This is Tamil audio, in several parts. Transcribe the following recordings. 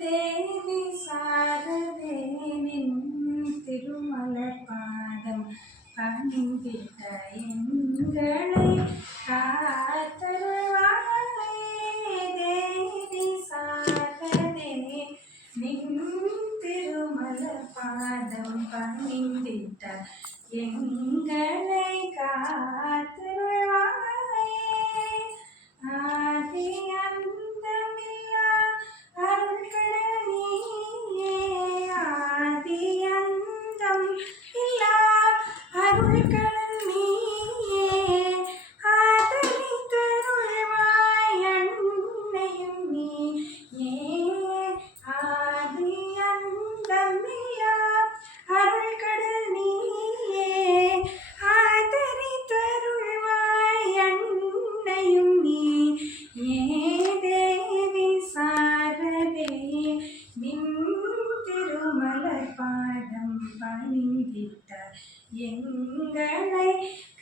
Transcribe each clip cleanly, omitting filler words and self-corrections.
தேவி சாரதே நின் திருமலர் பாதம் பணிந்திட்ட எங்களை காத்தருள்வாயே. தேவி சாரதே நின் திருமலர் பாதம் பணிந்திட்ட எங்களை காத்தருள்வாயே. ஆதி அந்தமில்லா அருள்கடல் நீயே, ஆதி அந்தம் இல்லா அருள்கடல் நீயே, ஆதரித்தருள்வாய் அன்னையும் நீயே. ஆதி அந்தமில்லா அருள்கடல் நீயே, ஆதரித்தருள்வாய் அன்னையும் நீயே. தேவி சாரதே நின் திருமலர் பாதம் பணிந்திட்ட எங்களை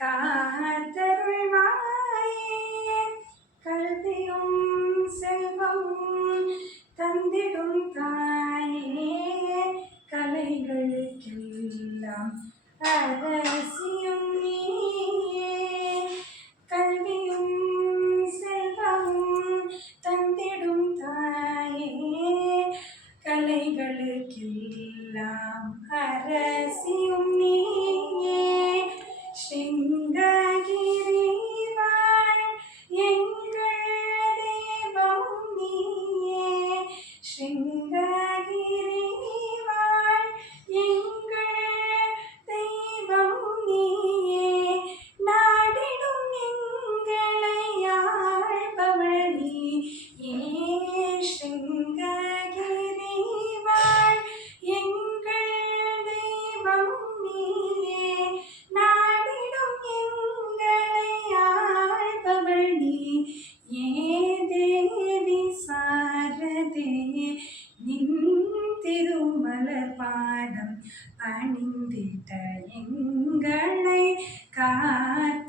காத்தருள்வாயே. கல்வியும் செல்வமும் தந்திடும் தாயே, கலைகளுக்கெல்லாம் அரசியும் நீயே. கல்வியும் செல்வமும் தந்திடும் தாயே, கலைகளுக்கெல்லாம் அரசியும் நீயே. சிங்ககிரி வாழ் எங்கள் தெய்வம் நீயே, சிங்ககிரி வாழ் எங்கள் தெய்வம் நீயே. நாடிடும் எங்களை ஆள்பவள் நீயே, சிங்ககிரி வாழ் எங்கள் தெய்வம் நீயே. நாடிடும் எங்களை ஆள்பவள் நீயே. தேவி சாரதே நின் திருமலர் பாதம் பணிந்திட்ட எங்களை காத்த